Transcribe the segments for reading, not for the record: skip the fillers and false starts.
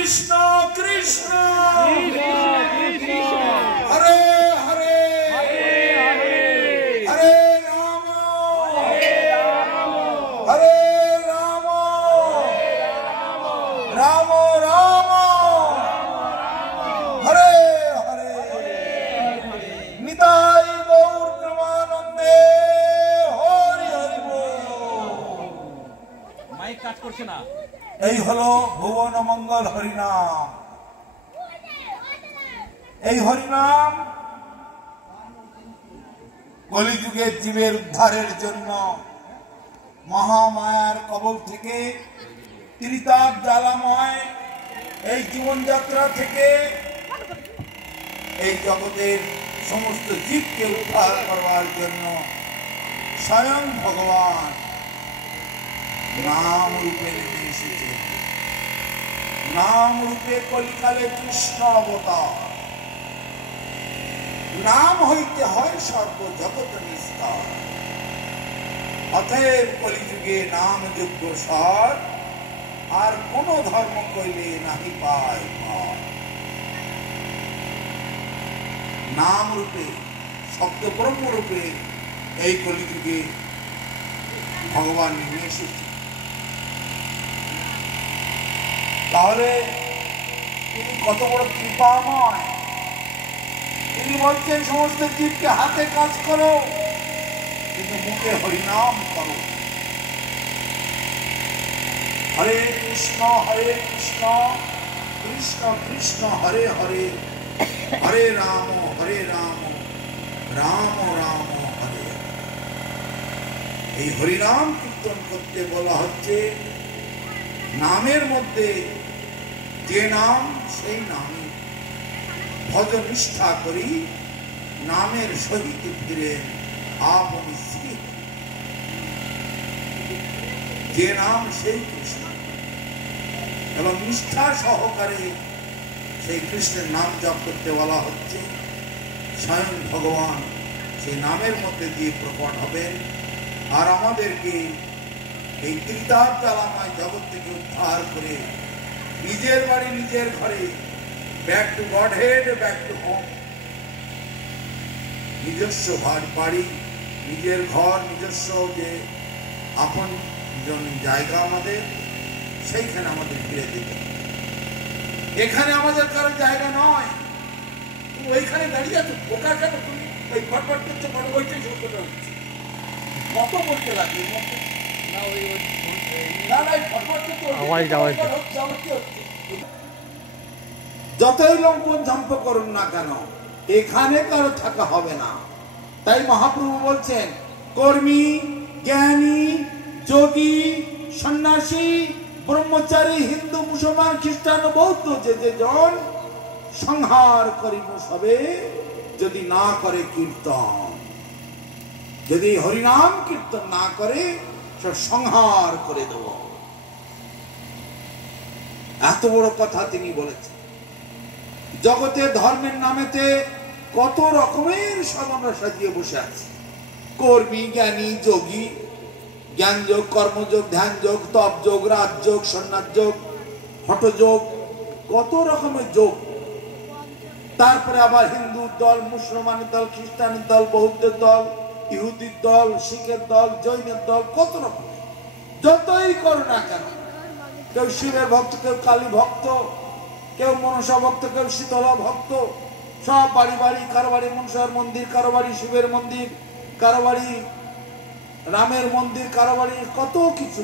কৃষ্ণ কৃষ্ণ হরে হরে হরে রাম হরে রাম রাম রাম হরে হরে নিতাই গৌর প্রেমানন্দে হরি হরি বল। মাইক কাজ করছে না। এই হলো ভুবন মঙ্গল হরিনাম। এই হরিনাম কলিযুগের জীবের উদ্ধারের জন্য মহামায়ার কবল থেকে ত্রিতাপ জ্বালাময় এই জীবনযাত্রা থেকে এই জগতের সমস্ত জীবকে উদ্ধার করবার জন্য স্বয়ং ভগবান নাম রূপে নেমে এসেছে। নাম রূপে কলিকালে কৃষ্ণ অবতার। নাম হইতে হয় সর্ব জগৎ নিস্তার। অতএব কলিযুগে নাম যোগ্য সার, আর কোন ধর্ম কইলে নাহি পায় পার। নাম রূপে শব্দ ব্রহ্ম রূপে এই কলিযুগে ভগবান নেমে এসেছে। তাহলে তিনি কত বড় কৃপাময়। তিনি বলছেন সমস্ত জীবকে হাতে কাজ করো, কিন্তু মুখে হরিনাম করো। হরে কৃষ্ণ কৃষ্ণ কৃষ্ণ হরে হরে, হরে রাম রাম রাম হরে। এই হরিনাম কীর্তন করতে বলা হচ্ছে। নামের মধ্যে যে নাম সেই নামে ভজ নিষ্ঠা করি, নামের সহিত ফিরে আপনি শ্রী। যে নাম সেই কৃষ্ণ, এবং নিষ্ঠা সহকারে সেই কৃষ্ণের নাম জপ করতে বলা হচ্ছে। স্বয়ং ভগবান সেই নামের মধ্যে দিয়ে প্রকট হবেন, আর আমাদেরকে এই ত্রিতাপ জ্বালাময় জগৎ থেকে উদ্ধার করে নিজের বাড়ি নিজের ঘরে, back to god head, back to home. নিজস্ব বাড়ি, নিজের ঘর, নিজস্ব যে আপন জায়গা আমাদের, সেইখানে আমাদের ফিরে যেতে। এখানে আমাদের কারো জায়গা নয়। ওইখানে দাঁড়িয়ে আছো, বোকা কেন তুমি? ওই ফটফট করছে, ওইটাই সত্যটা হচ্ছে। কত বলতে লাগে যতই লম্পন ঝম্প করুন না কেন, এখানে কারো থাকা হবে না। তাই মহাপ্রভু বলছেন, কর্মী, জ্ঞানী, যোগী, সন্ন্যাসী, ব্রহ্মচারী, হিন্দু, মুসলমান, খ্রিস্টান, বৌদ্ধ যে যে জন সংহার করিব সবে, যদি না করে কীর্তন। যদি হরিনাম কীর্তন না করে, সব সংহার করে দেব। এত বড় কথা তিনি বলেছেন। জগতে ধর্মের নামেতে কত রকমের সব আমরা সাজিয়ে বসে আছি। কর্মী, জ্ঞানী, যোগী, জ্ঞান যোগ, কর্মযোগ, ধ্যান যোগ, তপ যোগ, রাজযোগ, সন্ন্যাস যোগ, হঠযোগ, কত রকমের যোগ। তারপরে আবার হিন্দুর দল, মুসলমানের দল, খ্রিস্টানের দল, বৌদ্ধের দল, ইহুদির দল, শিখের দল, জৈনের দল, কত রকম। যতই করো না কেন, কেউ শিবের ভক্ত, কেউ কালী ভক্ত, কেউ মনসা ভক্ত, কেউ শীতলা ভক্ত, সব বাড়ি বাড়ি, কারো বাড়ি মনসার মন্দির, কারো বাড়ি শিবের মন্দির, কারো বাড়ি রামের মন্দির, কারো বাড়ি কত কিছু,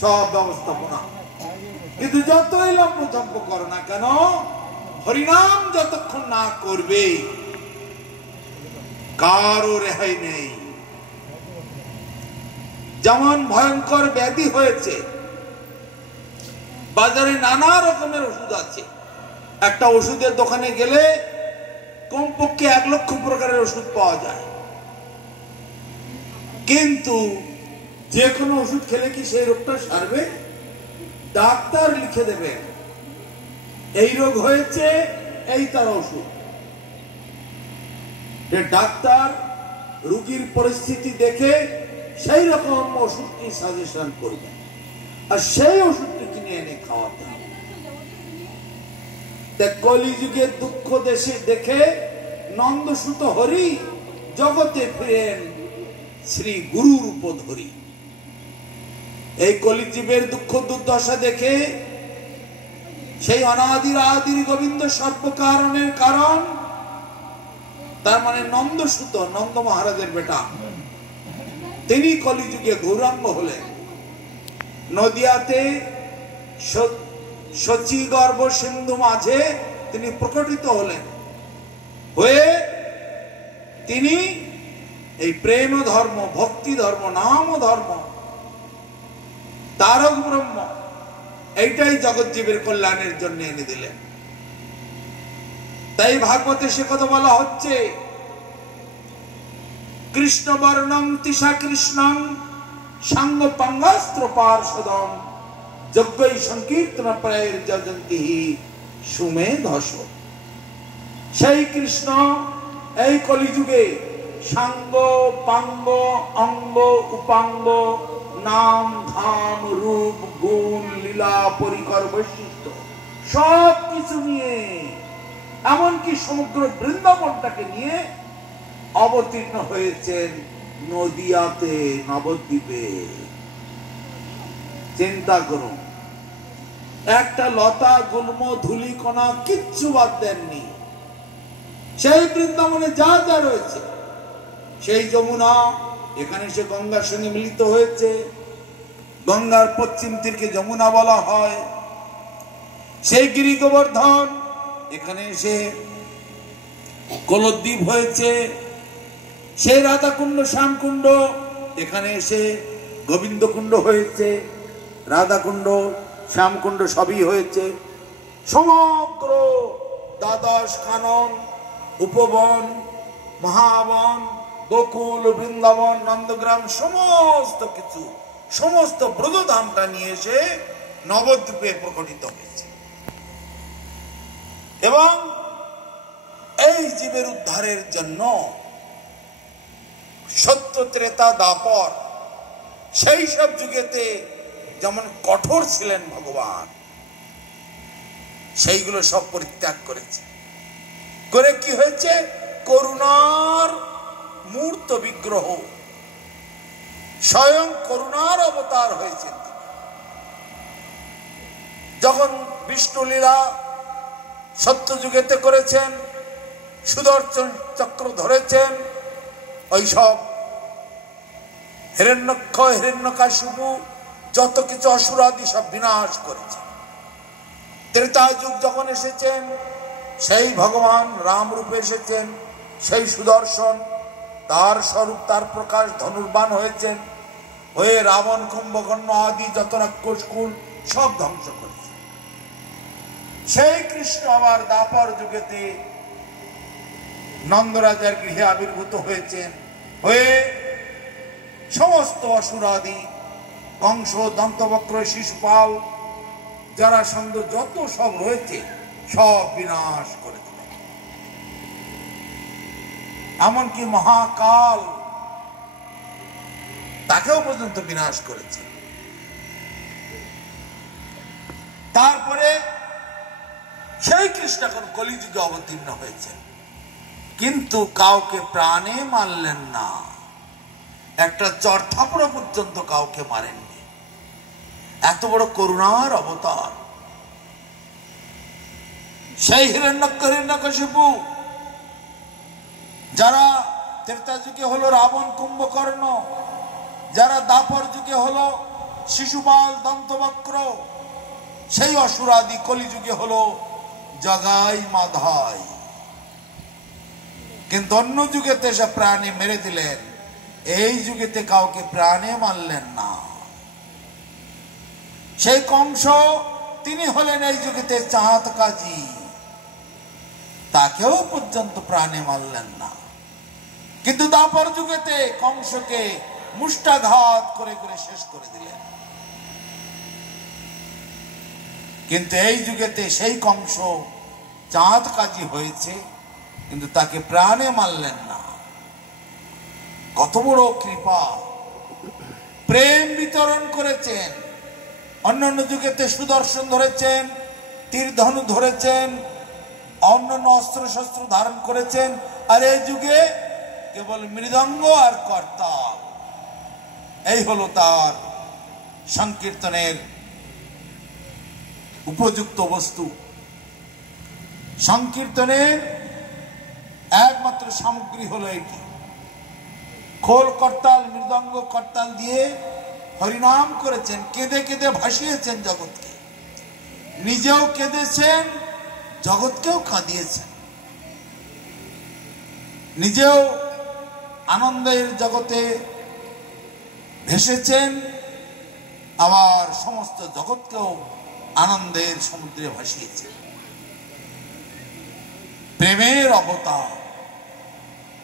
সব ব্যবস্থাপনা। কিন্তু যতই লম্ব করো না কেন, হরিনাম যতক্ষণ না করবে কারো রেহাই নেই। যেমন ভয়ঙ্কর ব্যাধি হয়েছে, বাজারে নানা রকমের ওষুধ আছে। একটা ওষুধের দোকানে গেলে কমপক্ষে 1 লক্ষ প্রকারের ওষুধ পাওয়া যায়, কিন্তু যে কোনো ওষুধ খেলে কি সেই রোগটা সারবে? ডাক্তার লিখে দেবে এই রোগ হয়েছে, এই তার ওষুধ। ডাক্তার রোগীর পরিস্থিতি দেখে সেই রকম ওষুধটি সাজেশন করবে, আর সেই ওষুধটি কিনে এনে খাওয়াতে হবে। তা কলিযুগের দুঃখ দেশে দেখে নন্দসুত হরি জগতে ফিরেন শ্রী গুরুর উপধরি। এই কলিজীবের দুঃখ দুর্দশা দেখে সেই অনাদির আদির গোবিন্দ সর্বকারণের কারণ, তার মানে নন্দসুত, নন্দ মহারাজের বেটা, তিনি কলিযুগে গৌরাঙ্গ হলেন। নদিয়াতে শচী গর্ভ সিন্ধু মাঝে তিনি প্রকটিত হলেন, হয়ে তিনি এই প্রেম ধর্ম, ভক্তি ধর্ম, নাম ধর্ম, তারক ব্রহ্ম, এইটাই জগৎজীবের কল্যাণের জন্য এনে দিলেন। তাই ভাগবতে সে কথা বলা হচ্ছে, কৃষ্ণ বর্ণং তিসা কৃষ্ণং সাঙ্গ পাঙ্গাস্ত্র পার্ষদম যজ্ঞই সংকীর্তন প্রায়ের যজন্তি সুমেধস। সেই কৃষ্ণ এই কলিযুগে সাঙ্গ পাঙ্গ অঙ্গ উপাঙ্গ নাম ধাম রূপ গুণ লীলা পরিকর বৈশিষ্ট্য সব কিছু নিয়ে, এমনকি সমগ্র বৃন্দাবনটাকে নিয়ে অবতীর্ণ হয়েছেন নদিয়াতে, নবদ্বীপে। চিন্তা করুন, একটা লতা গুল্ম ধুলিকণা কিচ্ছু বাদ দেননি। সেই বৃন্দাবনে যা যা রয়েছে, সেই যমুনা এখানে সে গঙ্গার সঙ্গে মিলিত হয়েছে, গঙ্গার পশ্চিম তীরকে যমুনা বলা হয়। সেই গিরি গোবর্ধন এখানে এসে কলদ্বীপ হয়েছে। সেই রাধাকুণ্ড শ্যামকুণ্ড এখানে এসে গোবিন্দকুণ্ড হয়েছে। রাধাকুণ্ড শ্যামকুণ্ড সবই হয়েছে। সমগ্র দ্বাদশ কানন, উপবন, মহাবন, গোকুল, বৃন্দাবন, নন্দগ্রাম, সমস্ত কিছু, সমস্ত ব্রজধামটা নিয়ে এসে নবদ্বীপে প্রকটিত হয়েছে। এবং এই জীবের উদ্ধারের জন্য সত্য, ত্রেতা, দাপর, সেই সব যুগেতে যেমন কঠোর ছিলেন ভগবান, সেইগুলো সব পরিত্যাগ করেছে। করে কি হয়েছে? করুণার মূর্ত বিগ্রহ, স্বয়ং করুণার অবতার হয়েছেন তিনি। যখন বিষ্ণু লীলা সত্য যুগেতে করেছেন, সুদর্শন চক্র ধরেছেন, ওইসব হিরণ্যক্ষ, হিরণ্যকাশিপু, যত কিছু অসুরাদি সব বিনাশ করেছে। ত্রেতা যুগ যখন এসেছেন, সেই ভগবান রাম রূপে এসেছেন, সেই সুদর্শন, তার স্বরূপ, তার প্রকাশ, ধনুর্বাণ হয়েছেন, হয়ে রাবণ, কুম্ভকর্ণ আদি যত রাক্ষসকুল সব ধ্বংস করেছে। সেই কৃষ্ণ আবার দাপর যুগেতে নন্দরাজার গৃহে আবির্ভূত হয়েছেন, হয়ে সমস্ত অসুরাদি, কংস, দন্তবক্র, শিশুপাল, যারা সন্দ যত সব রয়েছে সব বিনাশ করে দিলেন। এমনকি মহাকাল, তাকেও পর্যন্ত বিনাশ করেছে। তারপরে সেই কৃষ্ণ এখন কলিযুগে অবতীর্ণ হয়েছে, কিন্তু কাউকে প্রাণে মারলেন না, একটা চরথাপড়া পর্যন্ত কাউকে মারেননি। এত বড় করুণার অবতার। সেই হিরণ্যক্ষ, হিরণ্যকশিপু, যারা ত্রেতা যুগে হলো রাবণ, কুম্ভকর্ণ, যারা দাপর যুগে হলো শিশুপাল, দন্তবক্র, সেই অসুরাদি কলিযুগে হলো জগাই, মাধাই। কিন্তু অন্য যুগেতে সে প্রাণে মেরে দিলেন, এই যুগেতে কাউকে প্রাণে মারলেন না। সেই কংস, তিনি হলেন এই যুগেতে চাঁদ কাজী, তাকেও পর্যন্ত প্রাণে মারলেন না। কিন্তু দাপর যুগেতে কংসকে মুষ্টাঘাত করে করে শেষ করে দিলেন। কিন্তু এই যুগেতে সেই কংস চাঁদ কাজী হয়েছে, কিন্তু তাকে প্রাণে মারলেন না। কত বড় কৃপা! প্রেম বিতরণ করেছেন। অন্যান্য যুগেতে সুদর্শন ধরেছেন, তীর ধনু ধরেছেন, অন্যান্য অস্ত্র শস্ত্র ধারণ করেছেন, আর এই যুগে কেবল মৃদঙ্গ আর করতাল, এই হলো তার সংকীর্তনের উপযুক্ত বস্তু। সংকীর্তনের একমাত্র সামগ্রী হলো এটি। খোল করতাল মৃদঙ্গ করতাল দিয়ে হরিনাম করেছেন, কেঁদে কেঁদে ভাসিয়েছেন জগৎকে, নিজেও কেঁদেছেন, জগৎকেও কাঁদিয়েছেন, নিজেও আনন্দের জগতে ভেসেছেন, আবার সমস্ত জগৎকেও আনন্দের সমুদ্রে ভাসিয়েছেন। প্রেমের অবতার,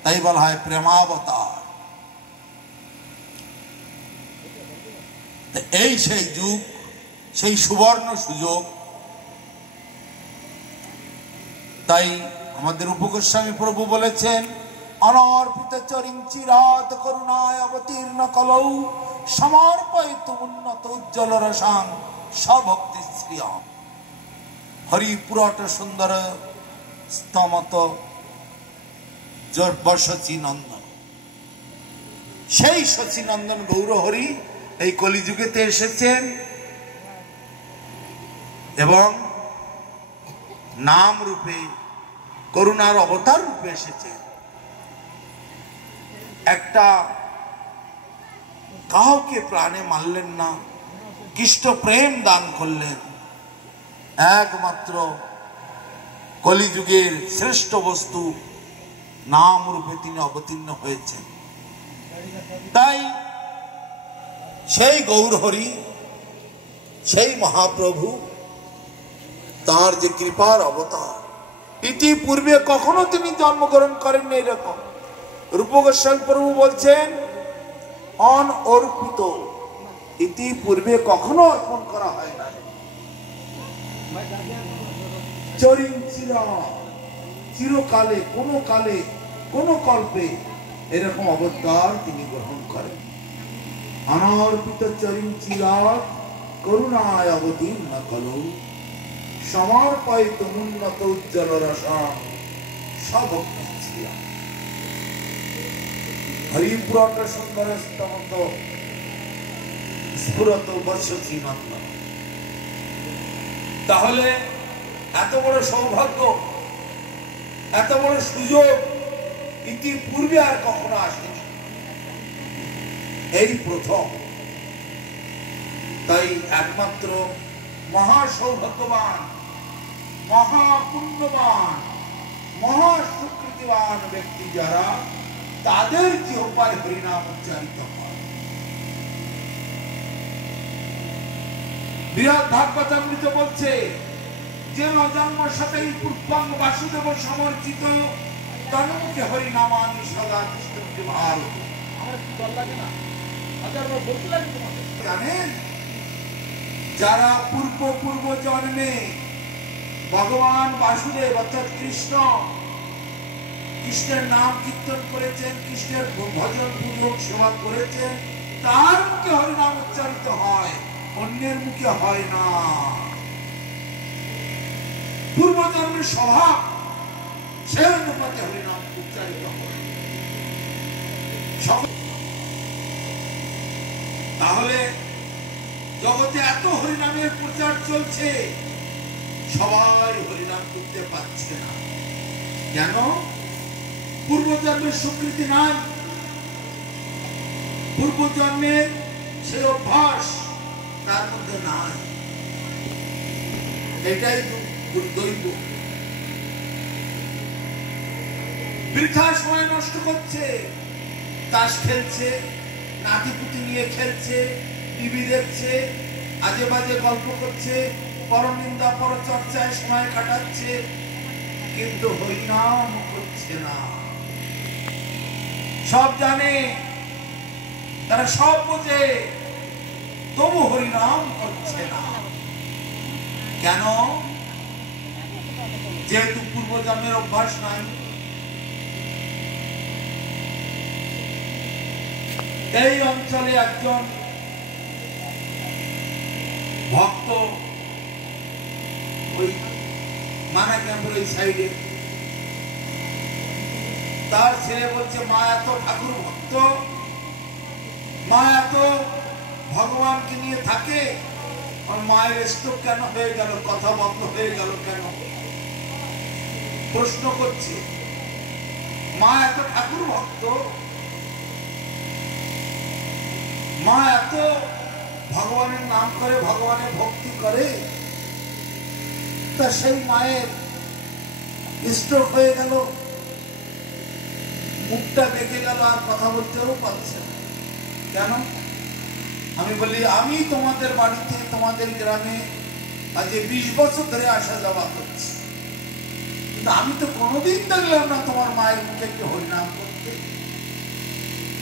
তাই বলা হয় প্রেমাবতার। এই সেই যুগ, সেই সুবর্ণ সুযোগ। তাই আমাদের উপগোস্বামী প্রভু বলেছেন, অনর্পিত চরিঞ্চিরাত করুণায় অবতীর্ণ কলৌ সমর্পয়িত উন্নত উজ্জ্বল রসাং সভক্তি শ্রিয়াম। হরি পুরট সুন্দর স্তমত শচীনন্দন। সেই শচীনন্দন গৌরহরি এই কলিযুগেতে এসেছেন এবং নাম রূপে করুণার অবতার রূপে এসেছেন। একটা কাউকে প্রাণে মারলেন না, কৃষ্ণ প্রেম দান করলেন। একমাত্র কলিযুগের শ্রেষ্ঠ বস্তু নাম রূপে তিনি অবতীর্ণ হয়েছেন। তাই সেই গৌরহরি, সেই মহাপ্রভু, তার যে কৃপার অবতার, ইতিপূর্বে কখনো তিনি জন্মগ্রহণ করেননি এরকম। রূপ গোস্বামী প্রভু বলছেন, অনর্পিত, ইতিপূর্বে কখনো অর্পণ করা হয় না। চিরকালে, কোনো কালে, কোনো কল্পে এরকম অবতার তিনি গ্রহণ করেন। অনর্পিত চরিঞ্চিরাত করুণায় অবতীর্ণ কলৌ সমর্পয়িত উন্নত উজ্জ্বল রসাং সভক্তি শ্রিয়াম। হরিপুরট সুন্দর স্তমত স্ফুরত বর্ষচীনন্দন। তাহলে এত বড় সৌভাগ্য, এত বড় সুযোগ ইতিপূর্বে আর কখনো আসেনি, এই প্রথম। তাই একমাত্র মহা সৌভাগ্যবান, মহাপুণ্যবান, মহাসুকৃতিবান ব্যক্তি যারা, তাদের জিহ্বায় হরিনাম উচ্চারিত হয়। বৃহৎ ভাগবতামৃত বলছে, যে জন্ম সাথেই পূর্বাঙ্গ বাসুদেব সমর্চিত তন্মুখে হরিনামানি সদা কৃষ্ণকে ভার। আমার কি দল লাগে না? জানেন, যারা পূর্ব জন্মে ভগবান বাসুদেব অর্থাৎ কৃষ্ণের নাম কীর্তন করেছেন, কৃষ্ণের ভজন পূজক সেবা করেছেন, তার মুখে হরিনাম উচ্চারিত হয়, অন্যের মুখে হয় না। পূর্বজন্মের স্বভাব, সে অনুপাতে হরিনাম উচ্চারিত হয়। তাহলে জগতে এত হরিনামের প্রচার চলছে, সবাই হরিনাম করতে পারছে না। কেন? পূর্বজন্মের স্বীকৃতি নাই, পূর্বজন্মের সে অভ্যাস তার মধ্যে নাই। এটাই দৈব। বৃথা সময় নষ্ট করছে, তাস খেলছে, নাতিপুতি নিয়ে খেলছে, টিভি দেখছে, আজে বাজে গল্প করছে, পরনিন্দা পরচর্চায় সময় কাটাচ্ছে, কিন্তু হরিনাম করছে না। সব জানে, তারা সব বোঝে, তবু হরিনাম করছে না। কেন? যেহেতু পূর্বজন্মের অভ্যাস নাই। এই অঞ্চলে একজন ভক্ত ওই মানা ক্যাম্পের এই সাইডে। তার ছেলে বলছে, মা এত ঠাকুর ভক্ত, মা এত ভগবানকে নিয়ে থাকে, আর মায়ের স্ট্রোক কেন হয়ে গেল, কথা বন্ধ হয়ে গেল কেন? প্রশ্ন করছে। মা এত ঠাকুর ভক্ত, মা এত ভগবানের নাম করে, ভগবানের ভক্তি করে, তা সেই মায়ের স্ট্রোক হয়ে গেল, মুখটা বেঁকে গেল, আর কথা বলতেও পারছে না কেন? আমি বলি, আমি তোমাদের বাড়িতে, তোমাদের গ্রামে আজ 20 বছর ধরে আসা যাওয়া করছি, কিন্তু আমি তো কোনোদিন দেখলাম না তোমার মায়ের মুখে একটু হরিনাম করতে,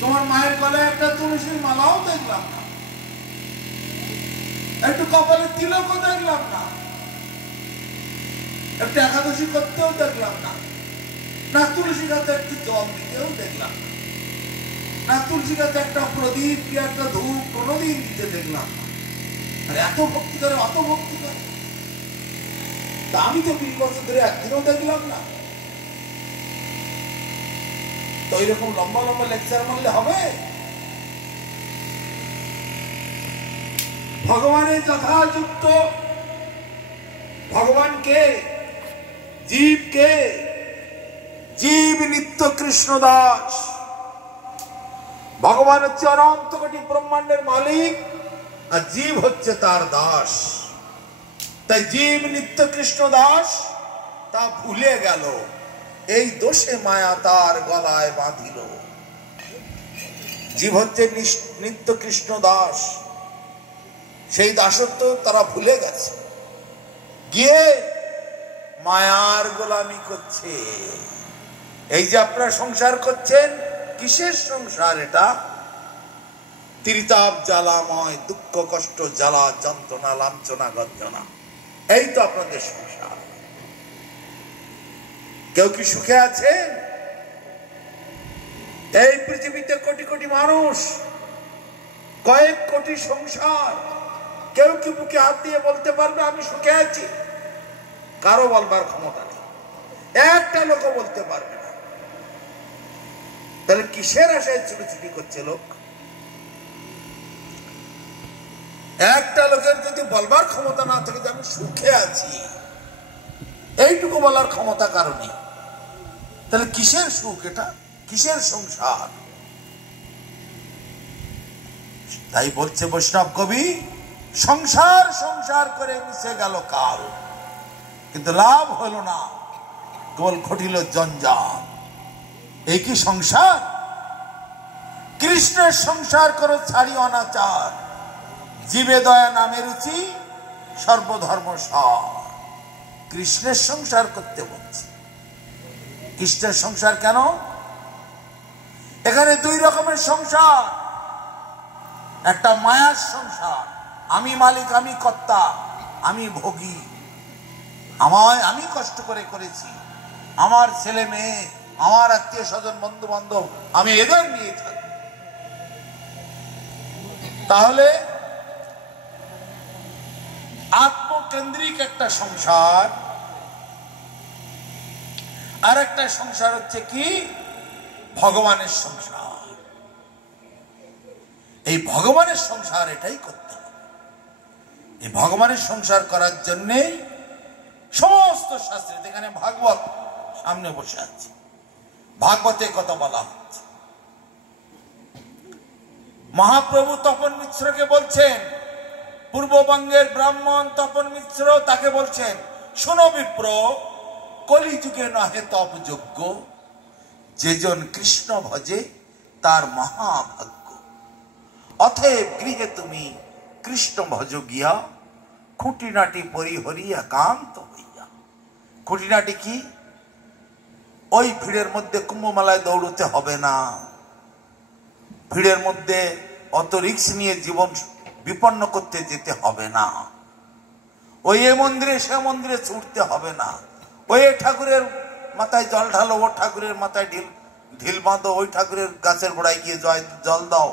তোমার মায়ের গলায় একটা তুলসীর মালাও দেখলাম না, একটু কপালে তিলকও দেখলাম না, একটু একাদশী করতেও দেখলাম না, না তুলসী গাছে একটু জল দিতেও দেখলাম না, না তুলসী গাছে একটা প্রদীপ কি একটা ধূপ কোনোদিন দিতে দেখলাম না। আর এত ভক্তি করে, অত ভক্তি করে, তা আমি তো 20 বছর ধরে একদিনও দেখলাম না। তো এরকম লম্বা লম্বা লেকচার মারলে হবে? ভগবানের যথাযুক্ত, ভগবানকে, জীবকে, জীব নিত্য কৃষ্ণ দাস, ভগবান হচ্ছে অনন্ত কোটি ব্রহ্মাণ্ডের মালিক, আর জীব হচ্ছে তার দাস। তাই জীব নিত্য কৃষ্ণ দাস তা ভুলে গেল, এই দোষে মায়া তার গলায় বাঁধিল। জীব হচ্ছে নিত্য কৃষ্ণ দাস, সেই দাসত্ব তারা ভুলে গেছে, গিয়ে মায়ার গোলামি করছে। এই যে আপনারা সংসার করছেন, কিসের সংসার এটা? ত্রিতাপ জ্বালাময়, দুঃখ কষ্ট জ্বালা যন্ত্রণা লাঞ্ছনা গঞ্জনা, এই তো আপনাদের সংসার। কেউ কি সুখে আছে? এই পৃথিবীতে কোটি কোটি মানুষ, কয়েক কোটি সংসার, কেউ কি বুকে হাত দিয়ে বলতে পারবে আমি সুখে আছি? কারো বলবার ক্ষমতা নেই, একটা লোকও বলতে পারবে না। তাহলে কিসের আশায় ছুটি করছে লোক? একটা লোকের যদি বলবার ক্ষমতা না থাকে যে আমি সুখে আছি, এইটুকু বলার ক্ষমতা কারো নেই, তাহলে কিসের সুখ এটা? কিসের সংসার? তাই বলছে বৈষ্ণব কবি, সংসার সংসার করে মিশে গেল কাল, কিন্তু লাভ হলো না, কেবল ঘটিল জঞ্জাল। এই কি সংসার? কৃষ্ণের সংসার করো ছাড়ি অনাচার, জীবে দয়া নামে রুচি, সর্বধর্ম সার। কৃষ্ণের সংসার করতে বলছে। কৃষ্ণের সংসার কেন? এখানে দুই রকমের সংসার, একটা মায়ার সংসার, আমি মালিক, আমি কর্তা, আমি ভোগী, আমি কষ্ট করে করেছি, আমার ছেলে মেয়ে, আমার আত্মীয় স্বজন বন্ধু বান্ধব, আমি এদের নিয়ে থাকি। তাহলে আত্মকেন্দ্রিক একটা সংসার, আর একটা সংসার হচ্ছে কি ভগবানের সংসার। এই ভগবানের সংসার এটাই করতে হবে। এই ভগবানের সংসার করার জন্যে সমস্ত শাস্ত্রে, এখানে ভাগবত সামনে বসে আছে, ভাগবতে কথা বলা হচ্ছে। মহাপ্রভু তপন মিশ্রকে বলছেন, পূর্ববঙ্গের ব্রাহ্মণ তপন মিশ্র তাকে বলছেন, শোনো বিপ্র, কলিযুগে নহে তপ যোগ্য, যেজন কৃষ্ণ ভজে তার মহাভাগ্য। অতএব গৃহে তুমি কৃষ্ণ ভজ গিয়া, খুঁটিনাটি পরিহরি একান্ত হইয়া। খুঁটিনাটি কি? ওই ভিড়ের মধ্যে কুম্ভমেলায় দৌড়তে হবে না, ভিড়ের মধ্যে অত রিস্ক নিয়ে জীবন বিপন্ন করতে যেতে হবে না, ওই এ মন্দিরে সে মন্দিরে ছুটতে হবে না, ওই ঠাকুরের মাথায় জল ঢালো, ও ঠাকুরের মাথায় ঢিল বাঁধো, ওই ঠাকুরের গাছের গোড়ায় গিয়ে জল দাও,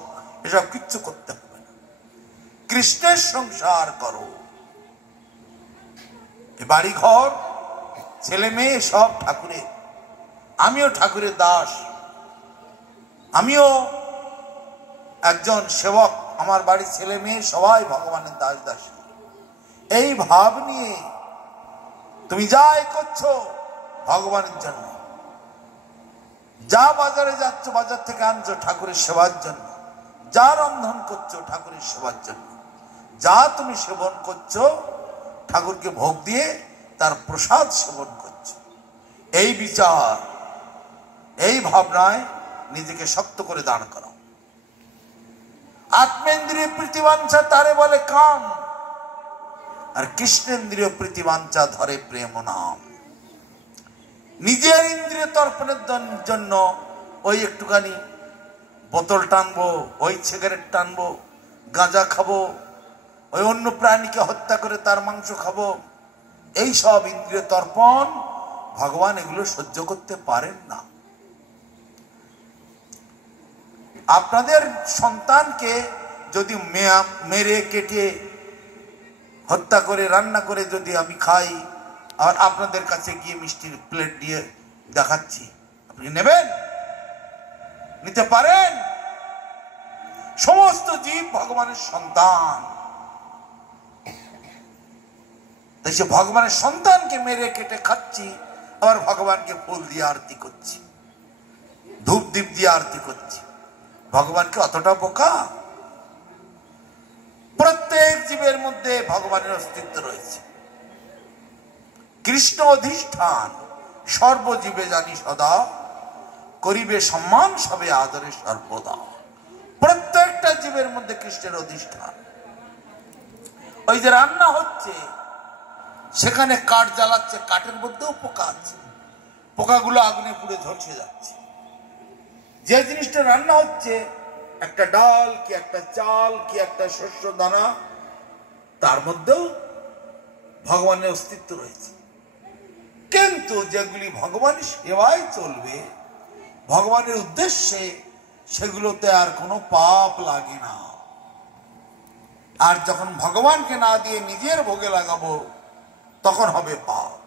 এসব কিচ্ছু করতে হবে না। কৃষ্ণের সংসার করো। বাড়ি ঘর ছেলে মেয়ে সব ঠাকুরের। আমিও ঠাকুরের দাস, আমিও একজন সেবক, আমার বাড়ির ছেলে মেয়ে সবাই ভগবানের দাস দাসী। এই ভাব নিয়ে তুমি যাই করছো ভগবানের জন্য, যা বাজারে যাচ্ছ বাজার থেকে আনছো ঠাকুরের সেবার জন্য, যা রন্ধন করছো ঠাকুরের সেবার জন্য, যা তুমি সেবন করছো ঠাকুরকে ভোগ দিয়ে তার প্রসাদ সেবন করছো। এই বিচার, এই ভাবনায় নিজেকে শক্ত করে দাঁড় করাও। আত্মেন্দ্রিয় প্রীতিবাঞ্ছা তারে বলে কাম, আর কৃষ্ণেন্দ্রিয় প্রীতিবাঞ্ছা ধরে প্রেম নাম। নিজের ইন্দ্রিয় তর্পণের জন্য ওই একটুখানি বোতল টানবো, ওই সিগারেট টানবো, গাঁজা খাবো, ওই অন্য প্রাণীকে হত্যা করে তার মাংস খাবো, এই সব ইন্দ্রিয় তর্পণ ভগবান এগুলো সহ্য করতে পারেন না। আপনাদের সন্তানকে যদি মেরে কেটে হত্যা করে রান্না করে যদি আমি খাই, আর আপনাদের কাছে গিয়ে মিষ্টির প্লেট দিয়ে দেখাচ্ছি, আপনি নেবেন? নিতে পারেন? সমস্ত জীব ভগবানের সন্তান, তাই সে ভগবানের সন্তানকে মেরে কেটে খাচ্ছি, আবার ভগবানকে ফুল দিয়ে আরতি করছি, ধূপ দীপ দিয়ে আরতি করছি। ভগবানকে অতটা বোকা? প্রত্যেক জীবের মধ্যে ভগবানের অস্তিত্ব রয়েছে। কৃষ্ণ অধিষ্ঠান সর্বজীবে জানি সদা, করিবে সম্মান সবে আদরে সর্বদা। প্রত্যেকটা জীবের মধ্যে কৃষ্ণের অধিষ্ঠান। ওই যে রান্না হচ্ছে, সেখানে কাঠ জ্বালাচ্ছে, কাঠের মধ্যেও পোকা আছে, পোকাগুলো আগুনে পুড়ে ঝলসে যাচ্ছে। যে জিনিসটা রান্না হচ্ছে, একটা ডাল কি একটা চাল কি একটা শস্য দানা, তার মধ্যেও ভগবানের অস্তিত্ব রয়েছে। কিন্তু যেগুলি ভগবানের সেবায় চলবে, ভগবানের উদ্দেশ্যে, সেগুলোতে আর কোনো পাপ লাগে না। আর যখন ভগবানকে না দিয়ে নিজের ভোগে লাগাবো, তখন হবে পাপ।